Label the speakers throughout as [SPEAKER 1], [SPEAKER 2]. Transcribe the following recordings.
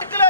[SPEAKER 1] 댓글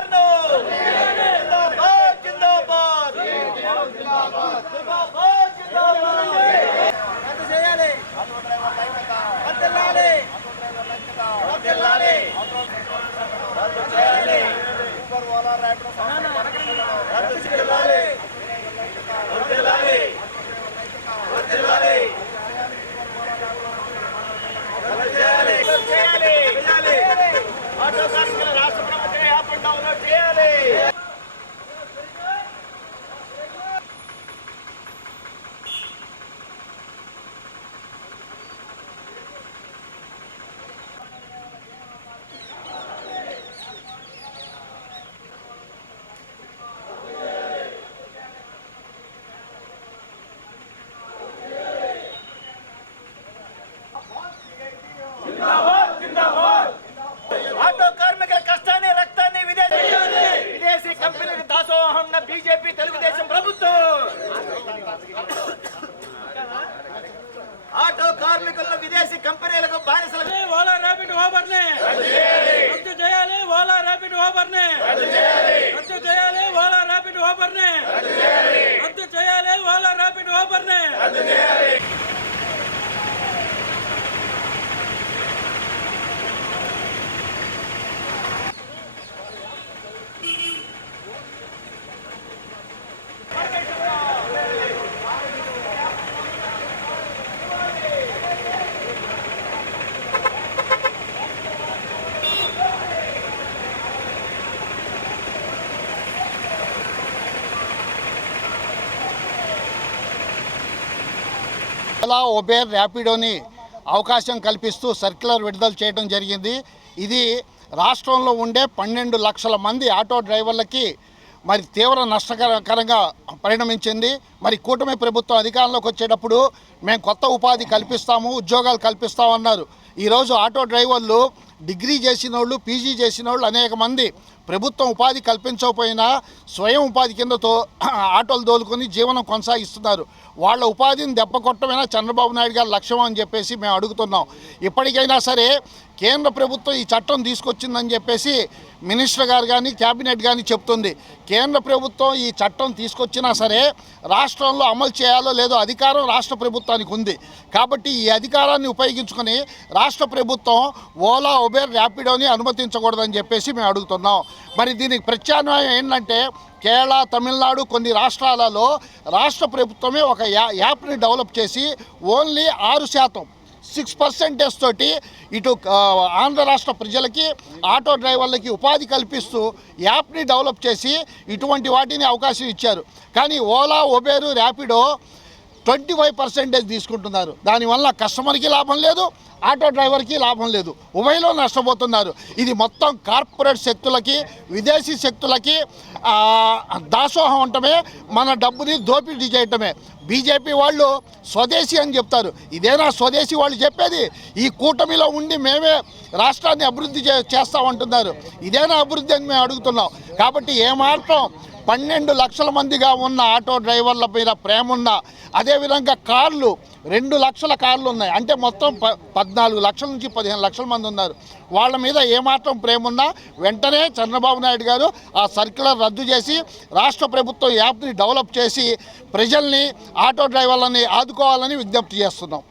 [SPEAKER 1] the day Ola
[SPEAKER 2] ఒబేర్ ర్యాపిడోని అవకాశం కల్పిస్తూ circular విడుదల చేయడం జరిగింది. ఇది రాష్ట్రంలో ఉండే పన్నెండు లక్షల మంది ఆటో డ్రైవర్లకి మరి తీవ్ర నష్టకరంగా పరిణమించింది. మరి కూటమి ప్రభుత్వం అధికారంలోకి వచ్చేటప్పుడు మేము కొత్త ఉపాధి కల్పిస్తాము ఉద్యోగాలు కల్పిస్తామన్నారు. ఈరోజు ఆటో డ్రైవర్లు డిగ్రీ చేసిన వాళ్ళు పీజీ చేసిన వాళ్ళు అనేక మంది ప్రభుత్వం ఉపాధి కల్పించకపోయినా స్వయం ఉపాధి కిందతో ఆటోలు దోలుకొని జీవనం కొనసాగిస్తున్నారు. వాళ్ళ ఉపాధిని దెబ్బ కొట్టమైనా చంద్రబాబు నాయుడు గారి లక్ష్యం అని చెప్పేసి మేము అడుగుతున్నాం. ఇప్పటికైనా సరే కేంద్ర ప్రభుత్వం ఈ చట్టం తీసుకొచ్చిందని చెప్పేసి మినిస్టర్ గారు కానీ క్యాబినెట్ కానీ చెప్తుంది. కేంద్ర ప్రభుత్వం ఈ చట్టం తీసుకొచ్చినా సరే రాష్ట్రంలో అమలు చేయాలో లేదో అధికారం రాష్ట్ర ప్రభుత్వానికి ఉంది. కాబట్టి ఈ అధికారాన్ని ఉపయోగించుకొని రాష్ట్ర ప్రభుత్వం ఓలా ఉబేర్ ర్యాపిడోని అనుమతించకూడదని చెప్పేసి మేము అడుగుతున్నాం. మరి దీనికి ప్రత్యామ్నాయం ఏంటంటే కేరళ తమిళనాడు కొన్ని రాష్ట్రాలలో రాష్ట్ర ప్రభుత్వమే ఒక యా యాప్ని డెవలప్ చేసి ఓన్లీ ఆరు శాతం సిక్స్ పర్సెంటేజ్ తోటి ఇటు ఆంధ్ర రాష్ట్ర ప్రజలకి ఆటో డ్రైవర్లకి ఉపాధి కల్పిస్తూ యాప్ని డెవలప్ చేసి ఇటువంటి వాటిని అవకాశం ఇచ్చారు. కానీ Ola Uber Rapido twenty five percentage తీసుకుంటున్నారు. దానివల్ల కస్టమర్కి లాభం లేదు ఆటో డ్రైవర్కి లాభం లేదు. ఉభయలో నష్టపోతున్నారు. ఇది మొత్తం కార్పొరేట్ శక్తులకి విదేశీ శక్తులకి దాసోహం ఉండటమే మన డబ్బుని దోపిడీ చేయటమే బీజేపీ వాళ్ళు స్వదేశీ అని చెప్తారు. ఇదేనా స్వదేశీ వాళ్ళు చెప్పేది? ఈ కూటమిలో ఉండి మేమే రాష్ట్రాన్ని అభివృద్ధి చే చేస్తామంటున్నారు ఇదేనా అభివృద్ధి అని మేము అడుగుతున్నాం. కాబట్టి ఏమాత్రం పన్నెండు లక్షల మందిగా ఉన్న ఆటో డ్రైవర్ల మీద ప్రేమ ఉన్న అదేవిధంగా కార్లు రెండు లక్షల కార్లు ఉన్నాయి. అంటే మొత్తం ప పద్నాలుగు లక్షల నుంచి పదిహేను లక్షల మంది ఉన్నారు. వాళ్ళ మీద ఏమాత్రం ప్రేమ ఉన్నా వెంటనే చంద్రబాబు నాయుడు గారు ఆ సర్క్యులర్ రద్దు చేసి రాష్ట్ర ప్రభుత్వం యాప్ని డెవలప్ చేసి ప్రజల్ని ఆటో డ్రైవర్లని ఆదుకోవాలని విజ్ఞప్తి చేస్తున్నాం.